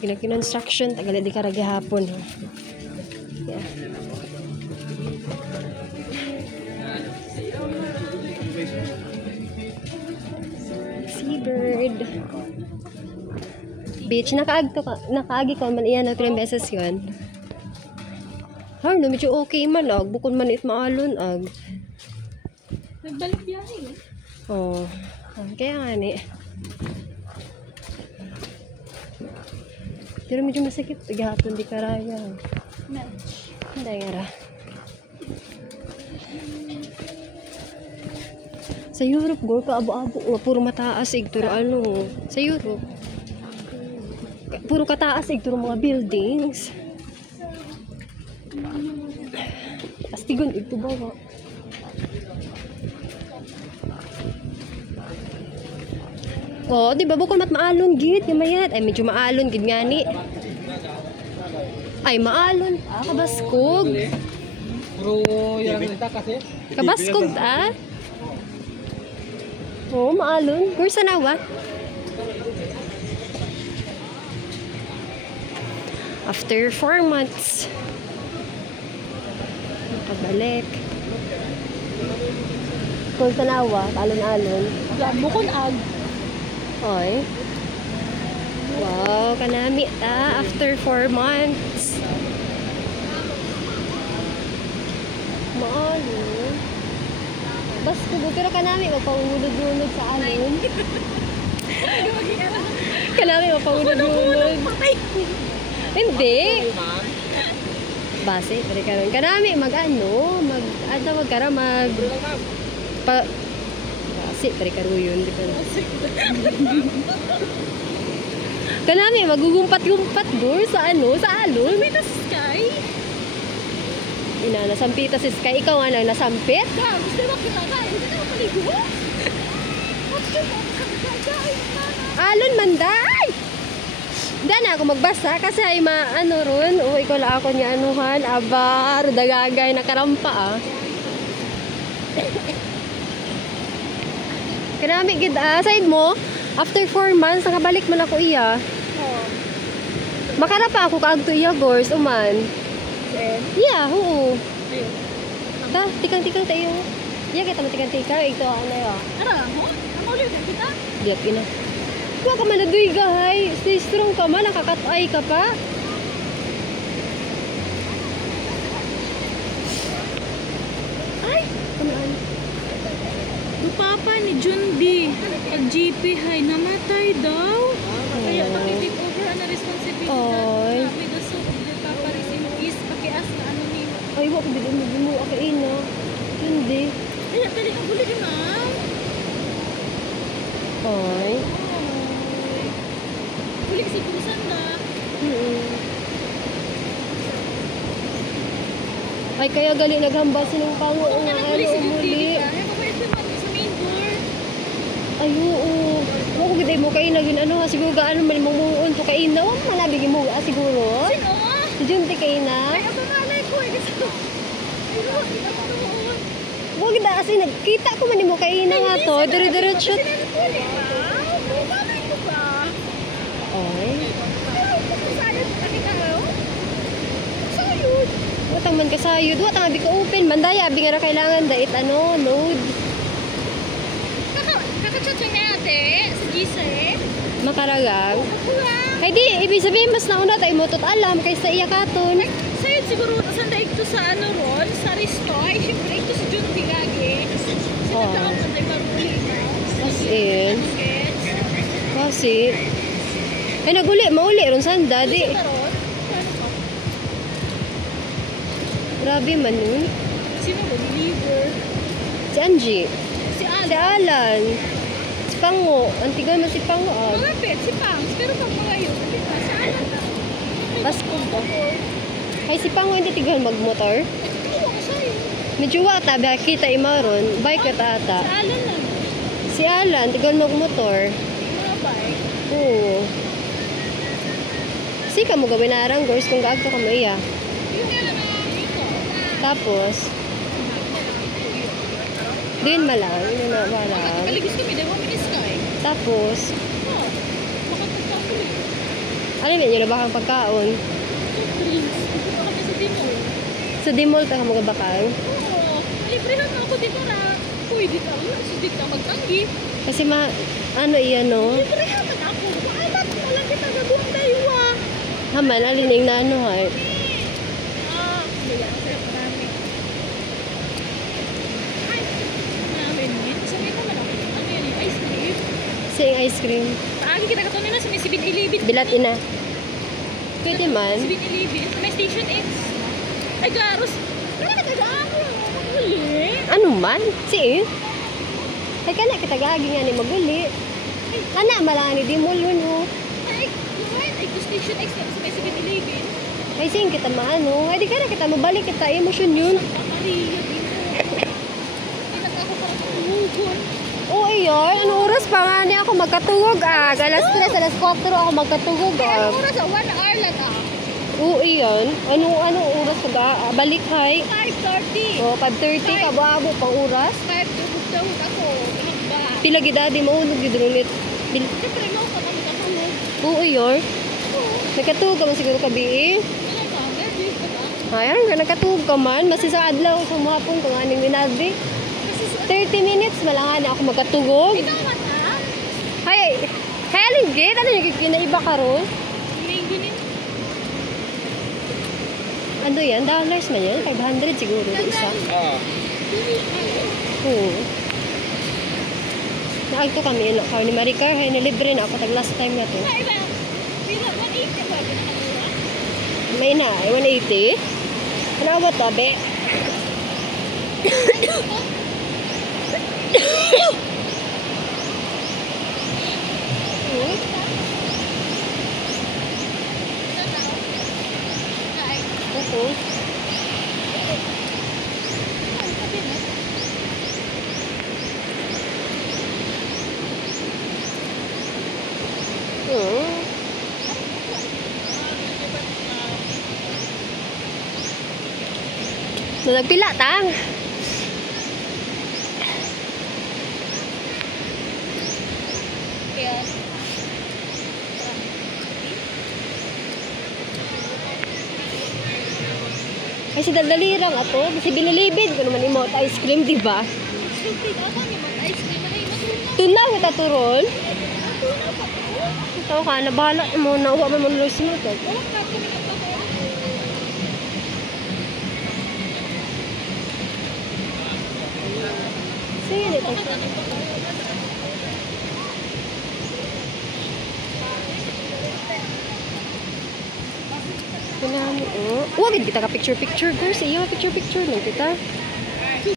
Gina-construction, tagal di karagi hapon. Yeah. Seabird. Beach, nakaagi ko man iyan na 3 beses yun. No, medyo okay man ag. Bukod man it maalon ag. Nagbalik biyahe eh. Oh. Kaya nga ni. Pero medyo masakit. Gahapon di karaya. Hindi nga ra. Sa Europe, go ka abo-abo. Puro mataas. Igturo ano. Sa Europe. Puro kataas. Igturo mga buildings. Astigon. Igto bawa. Oh, di ba bukod mat maalon gid gamayat. Ay medyo maalon gid ngani. Ay maalon kabaskog. Pero yang kita kasi Kabaskog ta. Oh, maalon. Kursa nawa. After 4 months. Nakabalik. Kursa nawa, alon-alon. Bukon ag. Oy. Wow, kanami ta after 4 months. Maalo. Basta pero kanami mapangulod-ulod sa alon. Kanami mapangulod-ulod. Hindi. Base, pare karon. Kanami mag-ano, mag-adawag kara mag Kasi, pare-karuyon, di ba? Kanami, magugumpat-gumpat, door, sa ano, sa alon. Sampita sa sky. Nasampita si Sky. Ikaw nga nasampit? Gusto mo kinakain? Hindi na mapaligo? Alon, manday! Hindi na ako magbasa kasi ay ano ron. O, ikaw lang ako niya anuhan. Abar, dagagay, nakarampa ah. Kanami gid side mo after 4 months nakabalik man ako iya. Oo. Makara pa ako kaagto iya gors uman. Yeah, oo. Ayun. Da, tikang-tikang tayo. Iya kita matikang-tikang ito ano ya. Ara, ho? Namaulit kita? Diap ina. Wa ka man naduy gahay. Stay strong ka man nakakatay ka pa. Ay, kamaan. Papa ni Junbi, pag-GP high, namatay daw. Kaya pag-take over ang responsibility Oy. namin. So, Papa is pakias na ano ni. Ay, wa ko bigyan mo akain na. Hindi. Kaya dali ang huli na. Ay. Huli si Pusan na. Ay, kaya gali naghambal silang pango nga ano Huli si Junbi. umuli. Kaya pabayad naman sa main door. Ay, oo. Wa ko gid mo kay nagin ano siguro gaano man mo muon to kay na. Wa man nabigi mo siguro. Sino? Si Junti kay na. Ay, ang malay ko. Kasi ayun, kita ko noon. Wa gid kasi nagkita ko man mo kay na nga to. Dire-diretso. Ay. Watang man kasayod, watang abi ka open, mandaya abi nga ra kailangan dait ano, load. Kakachat lang na ate, sa Gise. Makaragang. Kuha. Ay di, ibig sabihin mas nauna tayo mo tot alam kaysa iya katon. Sa'yo siguro, saan daig to sa ano ron, sa resto, ay syempre ito si Jun Tigagi. Sinagdaan mo tayo maruli na. As in. Sketch. Kasi, ay naguli, mauli ron sanda, di. Sino ron? Ano ka? Grabe man yun. Sino ba? Believer. Si Angie. Si Al. Si Alan. Si Pango. Antigan man si Pango. Ah. Mga pet, si Pangs. Pero pag mga yun, di ba? Sa Alan na. Pasko ba? Ay si Pango hindi tigal magmotor. Oo, sa'yo. Medyo wata, kita imaron. Bike ka tata. Sa Alan lang. Si Alan, tigal magmotor. Mga bike. Oo. Si ka mo gawin narang girls kung gaagto ka mo iya. Yung nga na dito. Tapos, din malang, yun na malang. Kaligos kami, dahil mo minis ka eh. Tapos, Oo. Makatagpakulit. Ano yun, yung nabakang pagkaon? Drinks. Dito kami sa Timor. Sa Dimol ka mga bakang. Oo. Librihan mo ako dito na. Pwede ka. Sudik na magtanggi. Kasi ano iyan no? Librihan man ako. Maalat mo lang kita gabuang daywa. Haman, alin yung naanuhan. Hindi yan. Sarap marami. Ay. Marami niya. Sabi ko man ako. Ano yan yung ice cream? Sing ice cream. Paagi kita katunin na sa may 7-Eleven. Bilat ina. Pwede man. 7-Eleven. Sa may Station X. Ay, Garus. Wala ka taga-ako. Huli. Ano man? Si ay kana kita gagi nga ni maguli. Kana malang ni Dimol yun oh. Ay, kumain. Ay, to Station X sa may 7-Eleven. Ay sing kita maano. Ay di kana kita mabalik kita emosyon yun. Kakariya dito. Pinag ako para tumugon. Oo iyon. Ano oras pa nga ni ako magkatugog ah. Alas 3, alas 4 ako magkatugog Ay, ah. anong oras? 1 hour lang ah. Oo iyon. Anong oras ka ga? Balik hay. 5:30. Oh 5:30 ka ba abo pang oras? 5 tugog ako. Pinagba. Pila gid adi maulog gid runit. Siyempre mo ka kami katulog. Oo iyon. Oo. Nagkatugog ka man siguro kabi. Wala ka. Graduate ka ba? Ayan, nakatugog ka man. Masi sa adlaw sa mahapon kung aning minadi. Kasi sa... 30 minutes malangan ako magkatugog. Ikaw mata? Hay, hay alin gid? Ano yung kinaiba karon? May ganun. Ano yan? Dollars man yan? 500 siguro isa. Oo. Oo. Naagto kami ino ni Maricar, hay na libre na ako tag last time na to. Ay ba? Pila 180 ba pinakadura? May na, 180. Ano ba to, be? Oo. Nagpila ta. Kaya Ay si dalirang ato, kasi binilibid ko naman imo ice cream, di ba? stupid ako ni mag-ice cream na matuna. Tunaw kita turon. Matuna pa ko. Ito ka, nabahala mo, nauwa man mo lulos mo to. Wala ka kami kapag Sige dito. Kunami, oh. Huwag kita ka picture-picture, girls. Iyo, picture-picture lang kita.